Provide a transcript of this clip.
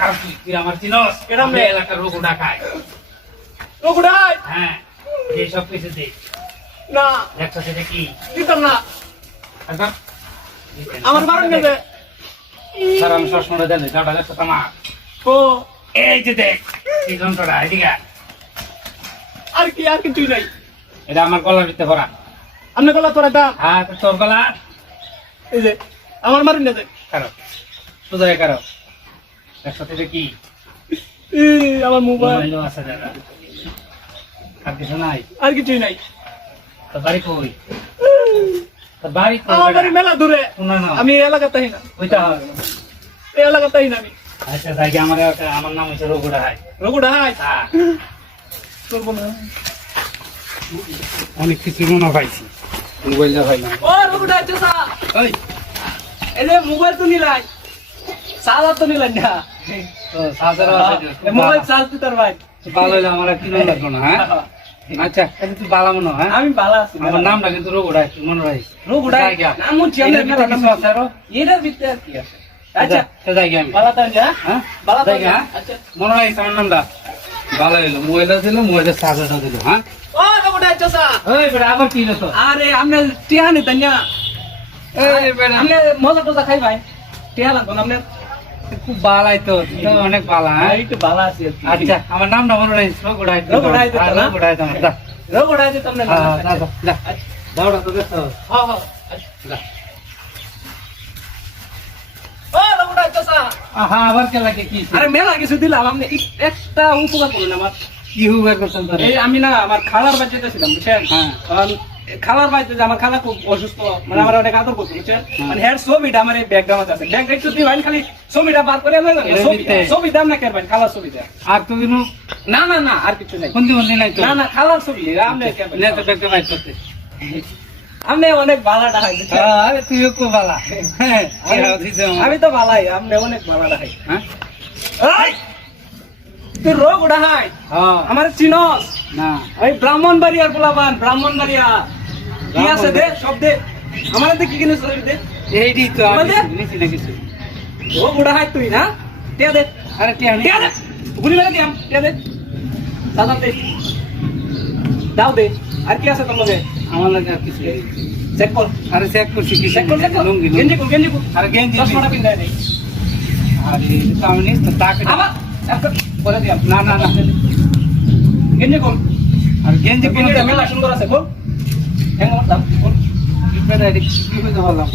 খারাপ তুই আমার চিনস কেডা আমি মে? এলাকার রোগ ডাকায় রঘুরাই হ্যাঁ এই সব কিছু দে না দেখছো সেটা কি দিতাম না একবার আমার মারুন নেবে স্যার আমি সবসময় দেন যাওটা দেখছো তোমার ও এই যে দেখ এই যন্ত্রটা এদিকে আর কি আর কিছুই নাই এটা আমার গলার ভিতরে ভরা আপনি গলা তোরা দাম হ্যাঁ তোর গলা এই যে আমার মারুন নেবে কারো সোজা কারো দেখছো সেটা কি আমার মোবাইল মোবাইলও আছে দাদা আর কিছু নাই আর কিছুই নাই তোর বাড়ি কই তোর বাড়ি কই আমার বাড়ি মেলা দূরে না না আমি এই এলাকাতেই না ওইটা হবে এই এলাকাতেই না আমি আচ্ছা তাই আমার নাম হচ্ছে রঘুরা হাই রঘুরাই হ্যাঁ তোর বলো অনেক কিছু মনে পাইছি মোবাইলটা ভাই না ও রঘুরাই চাচা ওই এই যে মোবাইল তো নিলাই চার্জার তো নিলাই না তো সাজারও আছে এই মোবাইল চার্জ দিতার ভাই ভালো হইলে আমার কি নাম লাগলো না হ্যাঁ আচ্ছা তাহলে তুই ভালো মনে হয় হ্যাঁ আমি ভালো আছি আমার নামটা কিন্তু রঘুরা তুই মনে রাখিস রঘুরাই জায়গা। নাম হচ্ছে এটার আমরা ভিতরে কিছু আছে আরো? এটার ভিতরে আর কি আছে আচ্ছা সে জায়গা আমি ভালো থাকেন যা হ্যাঁ ভালো থাকেন জায়গা, হ্যাঁ? আচ্ছা মনে রাখিস আমার নামটা ভালো হইলো মোবাইলটা দিল মোবাইলের চার্জারটা দিল হ্যাঁ ও রঘুরাই চাচা ওই বেটা আবার কি হলো তো আরে আপনি টিয়া নিতেন না এই বেটা আপনি মজা টজা খাই ভাই টিয়া লাগতো না আপনি খুব ভালাই তো তুই তো অনেক ভালো হ্যাঁ একটু ভালো আছি আর কি। আচ্ছা আমার নামটা মনে রাখিস রঘুরাই রঘুরাই দিতো না? রঘুরাই তোমার যা রঘুরাই দিতাম না হ্যাঁ যা আচ্ছা যা দাওড়া তো দেখো হ্যাঁ হ্যাঁ আচ্ছা। যা ও রঘুরাই চাচা হ্যাঁ আবার কে লাগে কি আরে মেলা কিছু দিলাম আপনি একটা উপকার করুন আমার কি হুবার করছেন তোরে এই আমি না আমার খালার বাড়িতে ছিলাম বুঝছেন হ্যাঁ। কারণ খালার বাড়িতে যে আমার খালা খুব অসুস্থ মানে আমার অনেক আদর করতো বুঝছেন হ্যাঁ। মানে হের ছবিটা আমার এই ব্যাগটা আমার আছে ব্যাগটা একটু দিবেন খালি ছবিটা বার করে আনবেন এর ভিতরে? ছবি দাম না কেরবেন খালার ছবিটা আর তুই না না না আর কিছু নাই বন্দি বন্দি নাই তো না না খালার ছবি আপনি কেরবেন নে তো ব্যাগটা বাইর করতে আপনি অনেক ভালো ডাকাই বুঝছেন আরে তুইও খুব ভালো হ্যাঁ আমি তো ভালাই আপনি অনেক ভালো ডাকাই হ্যাঁ এই তুই রোগ উড়াই হ্যাঁ আমার চিনস না ওই ব্রাহ্মণবাড়িয়ার পোলাপান ব্রাহ্মণবাড়িয়া কি আছে দে সব দে আমার কি কিনেছ দে এইটি তো আমি আমাদের? নিছি না কিছু ও বুড়া হাই তুই না টিয়া দে আরে কি আমি টিয়া দে গুলি মেরে দিয়াম টিয়া দে দাদা দে দাও দে আর কি আছে তোর লগে আমার লাগে আর কিছু নেই। চেক কর আরে চেক করছি কি চেক কর চেক কর লুঙ্গি গেঞ্জি কর গেঞ্জি কর আরে গেঞ্জি চশমাটা পিন্দাই দে আরে তো আমি নিস তো তাকে আবার একটা করে দিয়াম না না না গেঞ্জি কর আর গেঞ্জি কোনো গেঞ্জিটা মেলা সুন্দর আছে কর হ্যাঁ দাও কর কি করে কি হইতে হলাম